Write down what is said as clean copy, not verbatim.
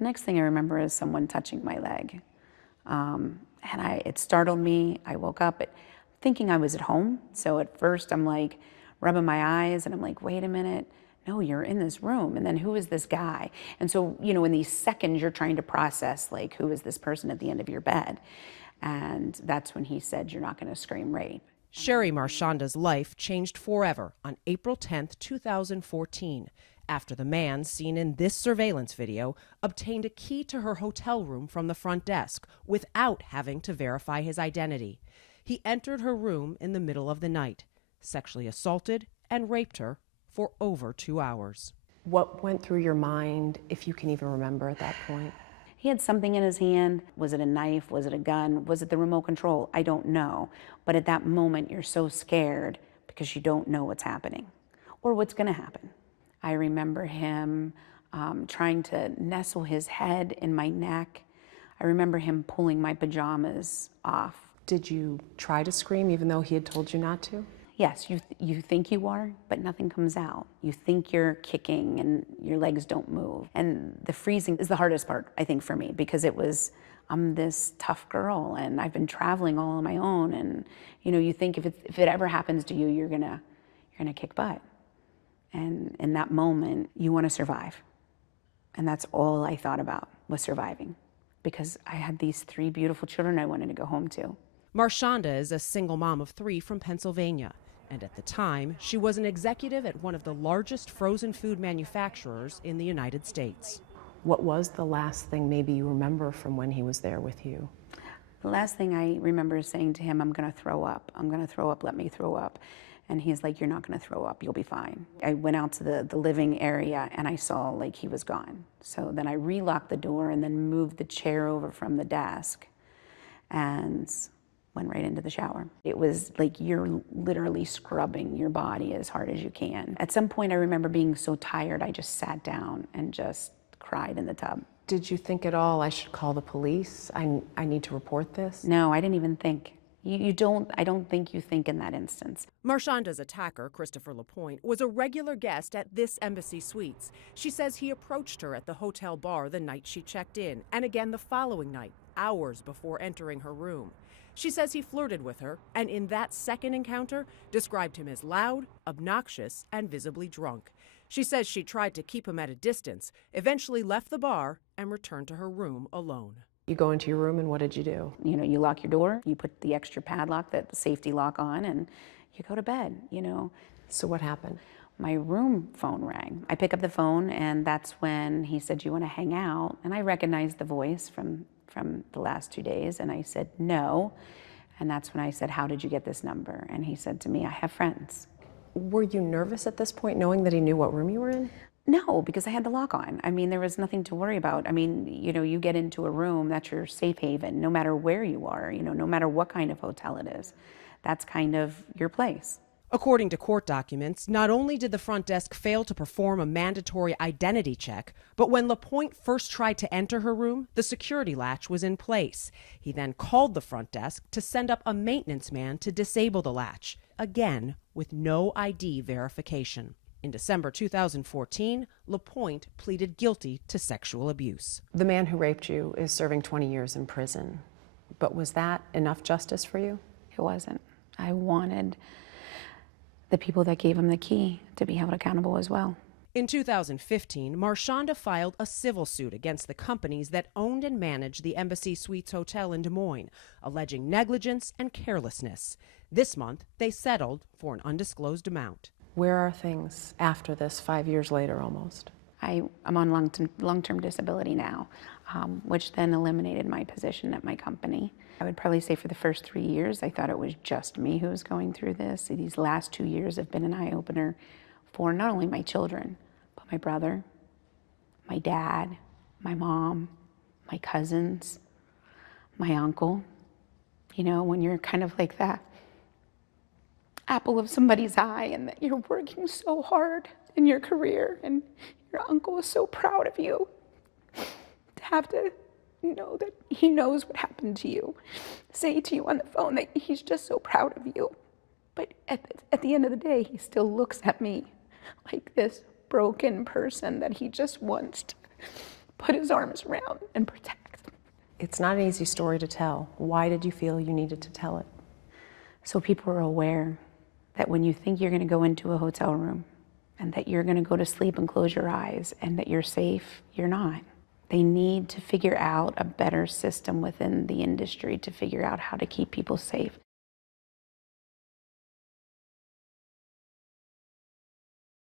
The next thing I remember is someone touching my leg. It startled me. I woke up thinking I was at home. So at first I'm like rubbing my eyes and I'm like, wait a minute. No, you're in this room. And then who is this guy? And so, in these seconds you're trying to process like, who is this person at the end of your bed? And that's when he said, you're not going to scream rape. Cheri Marchionda's life changed forever on April 10th, 2014, after the man seen in this surveillance video obtained a key to her hotel room from the front desk without having to verify his identity. He entered her room in the middle of the night, sexually assaulted and raped her for over 2 hours. What went through your mind, if you can even remember at that point? He had something in his hand. Was it a knife? Was it a gun? Was it the remote control? I don't know. But at that moment, you're so scared because you don't know what's happening or what's going to happen. I remember him trying to nestle his head in my neck. I remember him pulling my pajamas off. Did you try to scream even though he had told you not to? Yes, you think you are, but nothing comes out. You think you're kicking and your legs don't move. And the freezing is the hardest part, I think, for me, because I'm this tough girl and I've been traveling all on my own. And you think if it ever happens to you, you're gonna kick butt. And in that moment, you want to survive. And that's all I thought about, was surviving, because I had these 3 beautiful children I wanted to go home to. Marchionda is a single mom of 3 from Pennsylvania. And at the time, she was an executive at one of the largest frozen food manufacturers in the United States. What was the last thing maybe you remember from when he was there with you? The last thing I remember is saying to him, I'm going to throw up. I'm going to throw up. Let me throw up. And he's like, you're not going to throw up. You'll be fine. I went out to the living area and I saw like he was gone. So then I relocked the door and then moved the chair over from the desk and went right into the shower. It was like you're literally scrubbing your body as hard as you can. At some point I remember being so tired I just sat down and just cried in the tub. Did you think at all, I should call the police? I need to report this? No, I didn't even think. I don't think you think in that instance. Marchionda's attacker, Christopher LaPointe, was a regular guest at this Embassy Suites. She says he approached her at the hotel bar the night she checked in, and again the following night, hours before entering her room. She says he flirted with her, and in that second encounter, described him as loud, obnoxious, and visibly drunk. She says she tried to keep him at a distance, eventually left the bar, and returned to her room alone. You go into your room and what did you do? You lock your door, you put the extra padlock, the safety lock on, and you go to bed, So what happened? My room phone rang. I pick up the phone and that's when he said, do you want to hang out? And I recognized the voice from the last 2 days and I said, no. And that's when I said, how did you get this number? And he said to me, I have friends. Were you nervous at this point knowing that he knew what room you were in? No, because I had the lock on. I mean, there was nothing to worry about. I mean, you get into a room, that's your safe haven, no matter where you are, no matter what kind of hotel it is. That's kind of your place. According to court documents, not only did the front desk fail to perform a mandatory identity check, but when LaPointe first tried to enter her room, the security latch was in place. He then called the front desk to send up a maintenance man to disable the latch, again with no ID verification. In December 2014, LaPointe pleaded guilty to sexual abuse. The man who raped you is serving 20 years in prison. But was that enough justice for you? It wasn't. I wanted the people that gave him the key to be held accountable as well. In 2015, Marchionda filed a civil suit against the companies that owned and managed the Embassy Suites Hotel in Des Moines, alleging negligence and carelessness. This month, they settled for an undisclosed amount. Where are things after this, 5 years later almost? I'm on long-term disability now, which then eliminated my position at my company. I would probably say for the first 3 years, I thought it was just me who was going through this. These last 2 years have been an eye-opener for not only my children, but my brother, my dad, my mom, my cousins, my uncle. When you're kind of like that apple of somebody's eye and that you're working so hard in your career and your uncle is so proud of you, to have to know that he knows what happened to you, say to you on the phone that he's just so proud of you. But at the end of the day, he still looks at me like this broken person that he just wants to put his arms around and protect. It's not an easy story to tell. Why did you feel you needed to tell it? So people are aware that when you think you're going to go into a hotel room and that you're going to go to sleep and close your eyes and that you're safe, you're not. They need to figure out a better system within the industry to figure out how to keep people safe.